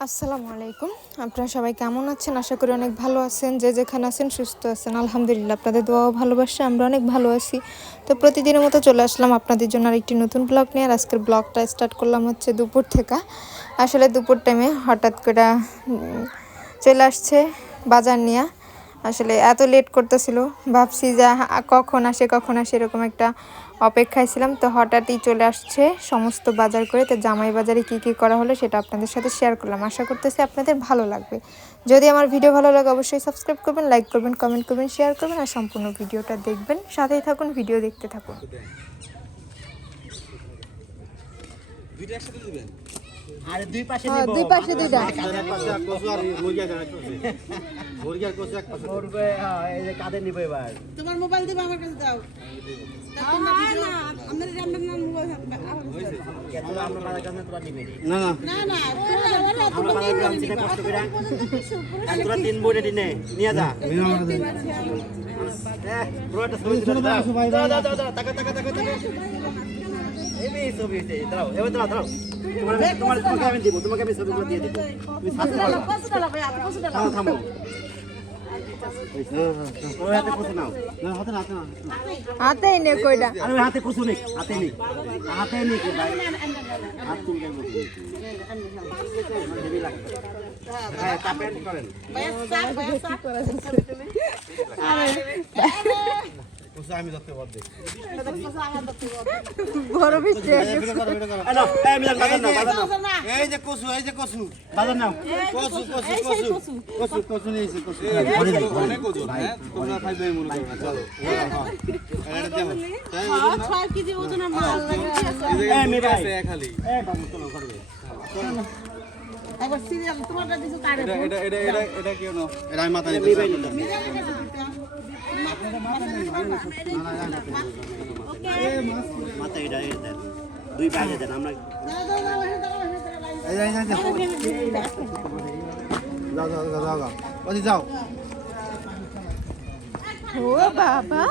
আসসালামু আলাইকুম। আপনারা সবাই কেমন আছেন? আশা করি অনেক ভালো আছেন। যে যেখানে আছেন সুস্থ আছেন। আলহামদুলিল্লাহ, আপনাদের দোয়াও ভালোবাসে, আমরা অনেক ভালো আছি। তো প্রতিদিনের মতো চলে আসলাম আপনাদের জন্য আর একটি নতুন ব্লগ নিয়ে। আর আজকের ব্লগটা স্টার্ট করলাম হচ্ছে দুপুর থেকে। আসলে দুপুর টাইমে হঠাৎ করে চলে আসছে বাজার নিয়ে। আসলে এত লেট করতেছিল। ভাবছি যে কখন আসে কখন আসে এরকম একটা অপেক্ষায় ছিলাম। তো হঠাৎই চলে আসছে সমস্ত বাজার করে। তো জামাই বাজারে কি কি করা হলো সেটা আপনাদের সাথে শেয়ার করলাম। আশা করতেছি আপনাদের ভালো লাগবে। যদি আমার ভিডিও ভালো লাগে অবশ্যই সাবস্ক্রাইব করবেন লাইক করবেন কমেন্ট করবেন শেয়ার করবেন আর সম্পূর্ণ ভিডিওটা দেখবেন। সাথেই থাকুন ভিডিও দেখতে থাকুন। দুইটা একসাথে আর দুই পাশে হ্যাঁ, দিব। দুই পাশে দুইটা এক পাশে এক কচু আর মুরগি আছে এক পাশে। মুরগি হ্যাঁ, এই যে কাঁধে নিব এবার। তোমার মোবাইল দিবা আমার কাছে দাও। নিবে তিন বইটা দিনে নিয়ে যা। হ্যাঁ, ছবি দাও। দাও, দাও, দাও, তোমার- তোমাকে আমি দিব, তোমাকে আমি ছবিগুলো দিয়ে দিব। তুমি সাথে বলো। থামো, থামো। ওর হাতে কুচু নাও। না হাতে না হাতে না হাতে নে কইটা আরে ওই হাতে কুচু নেই, হাতে নেই। হাতে নেই কো ভাই। হাত তুলকে আমি ধরতে পারবে বড় করো এই যে কচু এই যে কচু। বাজার নাও। কচু কচু কচু কচু। কচু। নিয়েছি কচু অনেক কচু হ্যাঁ? তোমরা খাইবে মনে করো চলো। হ্যাঁ। হ্যাঁ। এটা এই মেয়ে খালি। এই বাবু, চলো, ঘরে যাই। একবার সিরিয়াল তোমারটা দিছো কারে এটা এটা এটা এটা এটা কি হলো এটা আমি মাথা নিতে নিলাম। মাথা এটা, এটা দুই পাশে দেন আমরা এই এই এই যাও যাও যাও যাও যাও ওদি যাও ও বাবা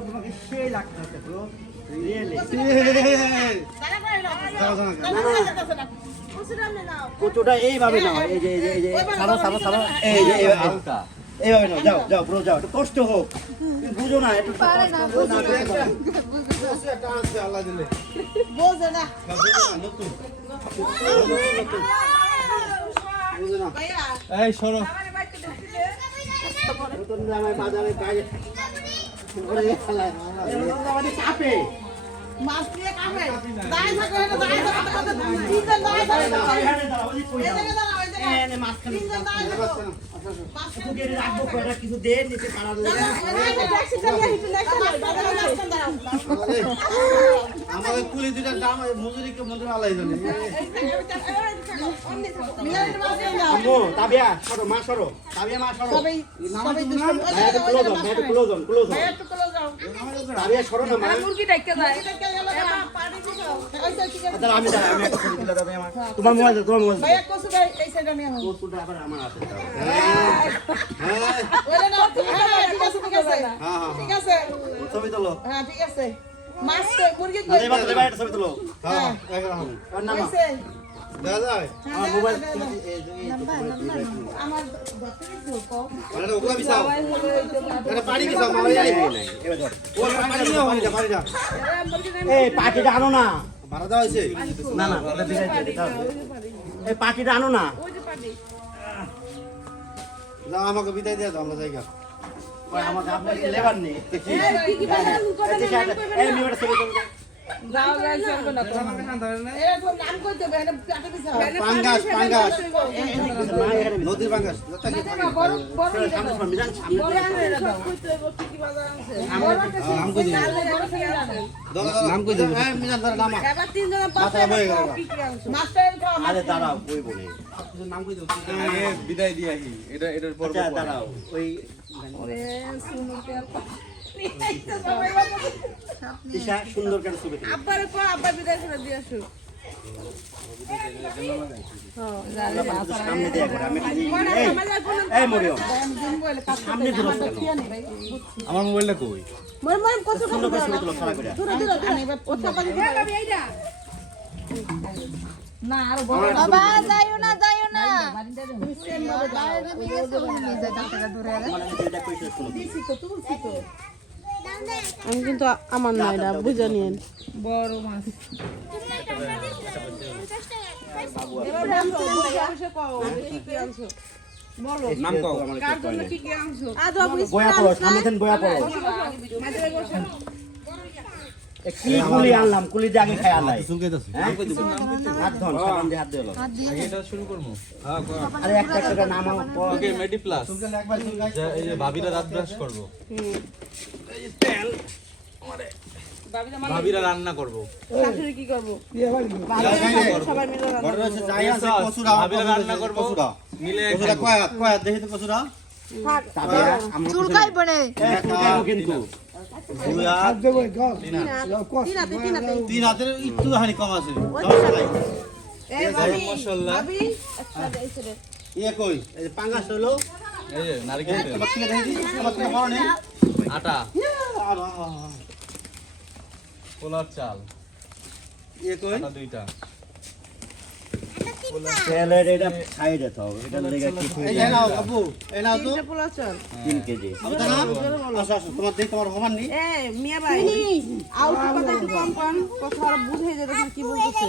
তোমাকে সেই লাগতেছে ব্রো কচুটা এইভাবে নাও এই যে এই যে এই যে সারো সারো সারো এই যে এইভাবে নাও। যাও যাও ব্রো যাও একটু কষ্ট হোক। তুমি বুঝো না একটু আল্লাহ দিলে বোঝে না নতুন এই সরো। নতুন জামাই বাজারে বাইরে চাপে মাছ দিয়ে দাঁড়িয়ে থাকো দাঁড়িয়ে থাকো তিনজন দাঁড়িয়ে থাকো কিছু দেবে আমাদের কুলি দুইটা দাম মজুরি কে মজুরি আলাই জানে তোমার মোবাইল তোমার মোবাইল আমার হাতে দাও। হ্যাঁ। নাও ঠিক আছে ঠিক আছে। হ্যাঁ ছবি তোলো। হ্যাঁ ঠিক আছে। মাছ মুরগি ছবি তোলো। হ্যাঁ। এই পাটিটা আনো না। ভাড়া দেওয়া হয়েছে। না না এই পাটিটা আনো না। আমাকে বিদায় দিয়ে দাও আমরা জায়গা। আমাকে আপনার লেবার নেই। বিদায় দিয়ে আহি এটা এটার পর দাঁড়াও ওই দিশা সুন্দর করে ছবি তুলো। কো আব্বা বিদায় করে দিয়ে আসো সামনে দিয়ে করে আমি এই এই মরিয়ম সামনে ধরো কেন আমার মোবাইলটা কই না আমি কিন্তু আমার না এটা বুঝে নিন বড় মাছ। নাম কি কুলি আনলাম? কুলি দিয়ে আগে খাই হ্যাঁ? এটা শুরু করব। আরে একটা একটা নাম ওকে মেডি প্লাস এই যে ভাবিরা ব্রাশ করব। ভাবিরা রান্না করব। শাশুড়ি কি করব? রান্না ঘরে রয়েছে যাই আছে কচুরা। ভাবিরা রান্না করব। মিলে কয় হাত কয় হাত দেখি তো কচুরা। চুলকাই বনে কিন্তু। তিন হাতের একটু হানি কম আছে। মশলা। ভাবি, ইয়ে কই? পাঙ্গাস হলো। আটা। পোলার চাল। ইয়ে কই? দুইটা। তেলের এটা খাই দিতে হবে এটা লেগে কিছু এই নাও আব্বু এই নাও তো। পোলা চল। তিন কেজি। আসো আসো তোমার দেখি তোমার এ মিয়া ভাই আউট কথা একটু কম কম কথা আর বুঝে যে দেখেন কি বলতেছে।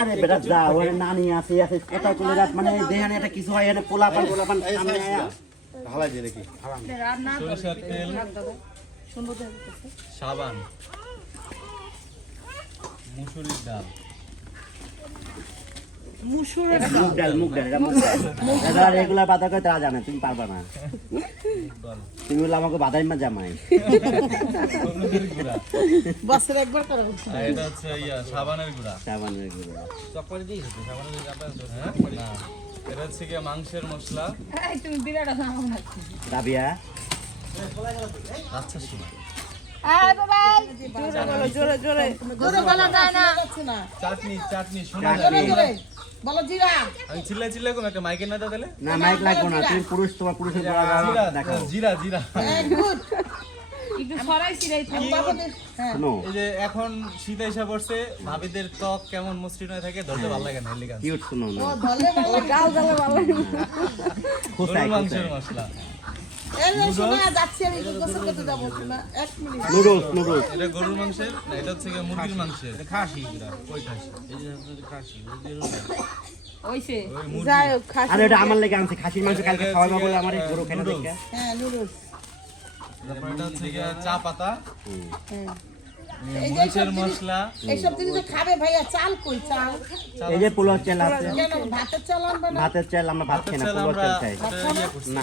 আরে বেটা যা ওরে নানি আছে আছে কথা চলে যাক মানে দেখানে এটা কিছু হয় এটা পোলা পান পোলা পান সামনে আয়া। ঢালাই দিয়ে দেখি। সরিষার তেল। সাবান। মুসুরির ডাল। মুগ ডাল মুগ ডাল এটা মুগ ডাল। এটা রেগুলার বাধা করে তারা জানে তুমি পারবা না। তুমি আমাকে বাধাই মা জামাই। বছর একবার করো এটা হচ্ছে ইয়া সাবানের গুঁড়া। সাবানের গুঁড়ো। হ্যাঁ? এটা হচ্ছে গিয়ে মাংসের মশলা। রাবিয়া? আচ্ছা শোনা। জোরে জোরে জোরে। জোরে বলা যায় না, চাটনি চাটনি শোনা। চাটনি। যাবে জোরে, বলো জিরা। আমি চিল্লাই চিল্লাই কোন একটা মাইকের নাটা দিলে না মাইক লাগবো না তুমি পুরুষ তোমার পুরুষের জিরা দেখাও। জিরা জিরা। এই, good. আমি বাবাদের- হ্যাঁ। এই যে এখন শীত এসে পড়ছে ভাবিদের ত্বক কেমন মসৃণ হয়ে থাকে ধরতে ভালো লাগে না হেলিকা কিউট শোনো না। ও, ধরলে ভালো লাগে। গাল ভালো মশলা নুডলস নুডলস এটা গরুর মাংসের? না এটা হচ্ছে মুরগির মাংসের? খাসি ওই খাসি। এই যে আপনাদের খাসি ওই যাই হোক খাসি আরে এটা আমার লেগে আনছে। খাসির মাংস কালকে খাওয়াবো বলে আমার গরু খেতে দেখে। হ্যাঁ, noodles। এটা হচ্ছে চা পাতা। এই যে মরিচের এইসব জিনিস- মশলা। এইসব জিনিস তো খাবে ভাইয়া চাল কই চাল? এই যে পোলাও চাল আছে। ভাতের চাল আনবে না? ভাতের চাল আমরা ভাত খাই না পোলাও চাল খাই। না।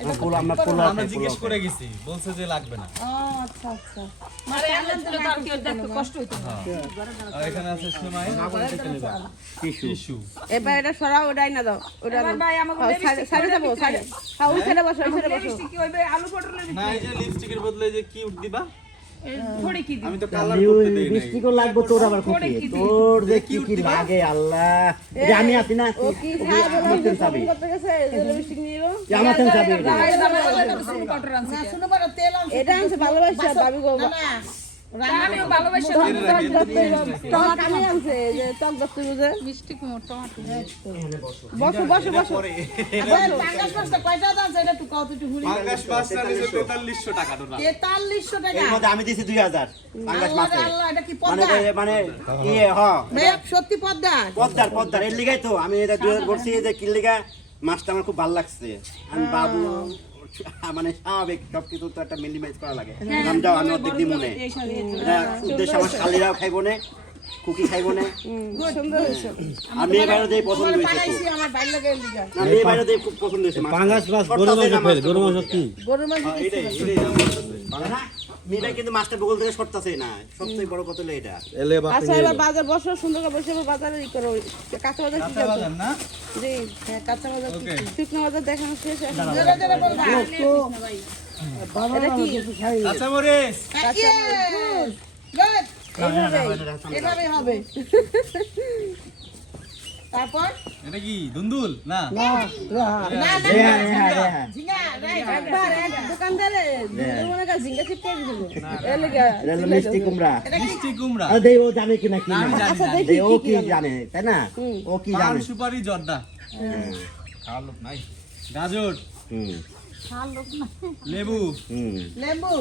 আমরা পোলাও আমরা পোলাও আমরা জিজ্ঞেস করে গেছি বলছে যে লাগবে না। ও, আচ্ছা আচ্ছা। আর এখানে আছে সেমাই। টিস্যু। টিস্যু। এবার এটা সরাও ওটাই না দাও। ওটা সাইডে যাব সাইডে হ্যাঁ ওই সাইডে বসো ওই সাইডে বসো। না এই যে লিপস্টিকের বদলে এই যে কিউট দিবা? আমি তো কালার করতে দেই নাই মিষ্টিকও লাগবে তোর আবার তোর যে কি কি লাগে আল্লাহ আমি আছি না এটা। আনছে ভালোবাসা দাবি গো আমি আনছে। যে টক দস্ত বুঝে বসো। বসো বসো পাঙ্গাস মাছটা কয়টা দাম এটা একটু কত একটু ঘুরি পাঙ্গাস মাছটা নিছে 4300 টাকা টোটাল তেতাল্লিশশো এর মধ্যে আমি দিছি দুই হাজার মানে মানে ইয়ে সত্যি পদ্মা? পদ্মার পদ্মার। এর লিগাই তো আমি এটা করছি যে কি লিগা মাছটা আমার খুব ভালো লাগছে। আমি বাবু মানে স্বাভাবিক সব কিছু তো একটা মিনিমাইজ করা লাগে। নাম আমি অর্ধেক দিই মনে এটা উদ্দেশ্য আমার শালিরাও খাইবো না কুকি খাইবো না। আমি এবারে দিয়ে পছন্দ হয়েছে আমি আমার বাইরে লাগে লিগা না মেয়ে খুব পছন্দ হয়েছে পাঙ্গাস মাছ গরু মাছ ফেল গরু মাছ কি? গরুর মাংস এইটাই এইটাই না? মেয়ে ভাই কিন্তু মাছটা বগল থেকে সরতাছে না। সবথেকে বড় কথা হলো এটা। আচ্ছা এবার বাজার বসো সুন্দর করে বসে বাজারে ই করো। কাঁচা বাজার কি করছ না? জি হ্যাঁ কাঁচা বাজার শুকনো বাজার দেখানো শেষ এখন বলবা এটা কি? আচ্ছা হবে। তারপর? এটা কি দুন্দুল? না। না না রেহা রেহা রেহা ঝিঙ্গা। একবার এক দোকানদারে মনে কর ঝিঙ্গা চিপকে দিছিল এটা মিষ্টি কুমড়া। মিষ্টি কুমড়া। আরে দেই ও জানে কি না কি না, না? জানি না। দেই ও কি জানে। তাই না? ও কি পান সুপারি জর্দা। খাওয়ার লোক নাই। গাজর। হুম। লেবু। হুম। লেম্বু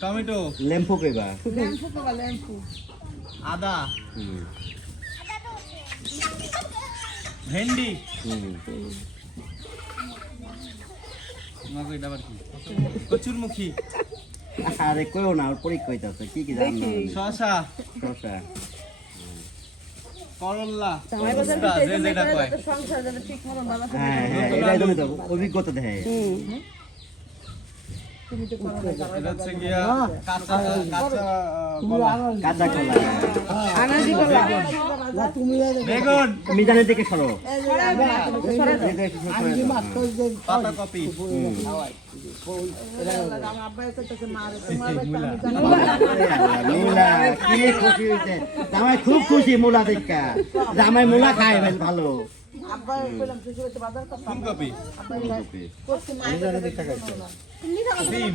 টমেটো। লেম্পু কবা আদা। হুম। ভেন্ডি। কচুরমুখী। আরে কইও না ওর পরীক্ষা হইতাছে কি কি জানো শশা শসা। করল্লা জামাই বাজার উস্তা, করতে যে এই জন্য যেটা করে কয়। যাতে সংসার যাতে ঠিক মতন ভালো থাকে। হ্যাঁ তো অভিজ্ঞতা দেয় এটা হচ্ছে গিয়া কাঁচা কাঁচা কলা। কাঁচা কলা। আনাজি কলা। বেগুন। মিজানের দিকে সরো। সরাই দাও। এদিকে একটু সরে। দাও। পাতা কপি। মুলা কি খুশি হইছে? জামাই খুব খুশি মুলা দেখা। জামাই মুলা খায় বেশ ভালো। ফুলকপি সিম।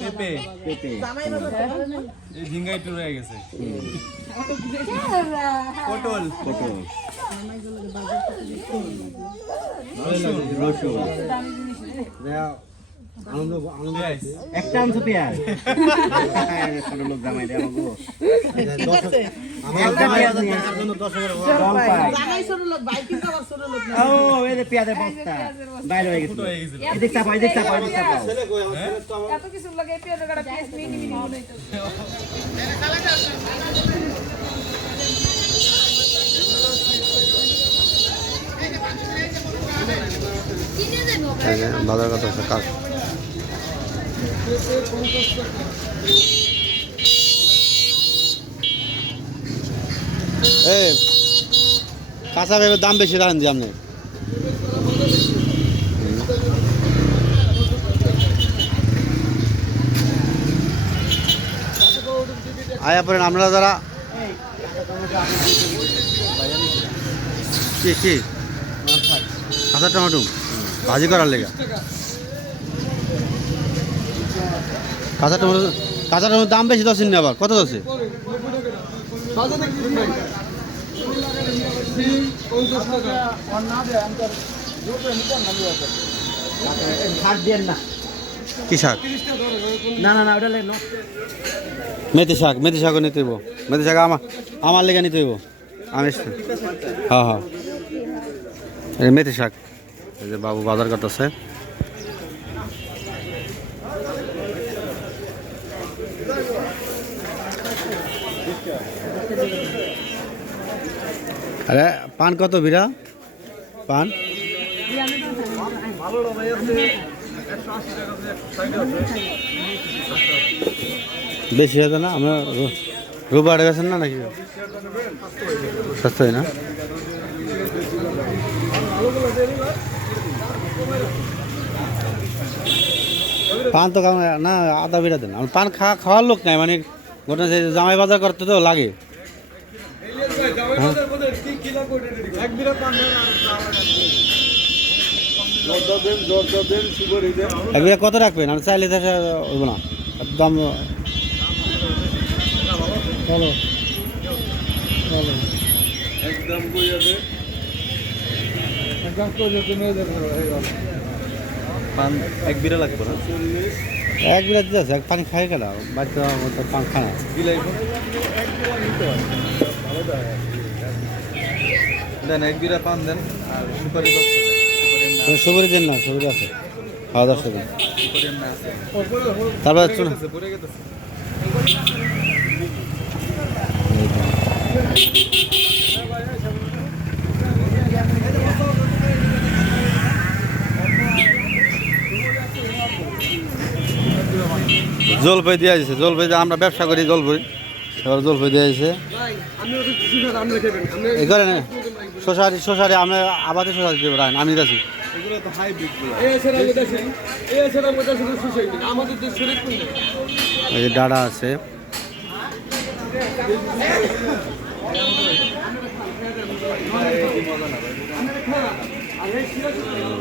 পেঁপে। পেঁপে। এই ঝিঙ্গা একটু রয়ে গেছে। পটল। পটল। রসুন। একটা অংশ পেঁয়াজ। লোক জামাই দেওয়া গো একটা পেঁয়াজ কাঁচা ভেবে দাম বেশি রাখেন দি আপনি। আয়া পড়েন আমরা যারা কি কি? কাঁচা টমেটো। ভাজি করার লেগে। কাঁচা টমেটো কাঁচা টমেটোর দাম বেশি দশ না আবার? কত না কি শাক? না না না ওটা মেথি শাক মেথি শাকও নিতে হইব। মেথি শাক আমার আমার লেগে নিতে হইব। আমি হ্যাঁ হ্যাঁ। মেথি শাক। এই যে বাবু বাজার করতেছে। আরে, পান কত বিরা পান? বেশি হতো না? আমরা রোববার গেছেন না নাকি? সস্তায় না? পান তো না আদা বিরা দেন। পান খাওয়া খাওয়ার লোক নাই মানে ঘটনা জামাই বাজার করতে তো লাগে। একবার কত রাখবেন? আমি চাইলে হইব না। দাম চলো পান এক বিরা লাগবে না? এক বিরাট দিতেছে এক পানি খাই কেন? বাড়িতে পান খায় না। দেন এক বিরা পান দেন আর সুপারি সবুরি দেন না সবুরি আছে খাওয়া দাওয়া আছে। তারপর। জলপাই দিয়ে দিয়েছে জলপাই আমরা ব্যবসা করি জলপাই এবার জলপাই দিয়ে দিয়েছে এই করেন শশারি শশারি আমরা আবাদে দেবো রাখেন আমি দিয়েছি এগুলো তো হাইব্রিডগুলো। এই যে ডাড়া আছে।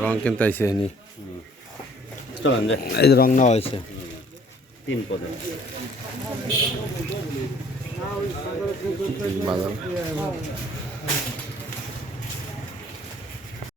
রং কিনতে আইসে নি চলেন এই রং নেওয়া হয়েছে। তিন পদে। বাজার।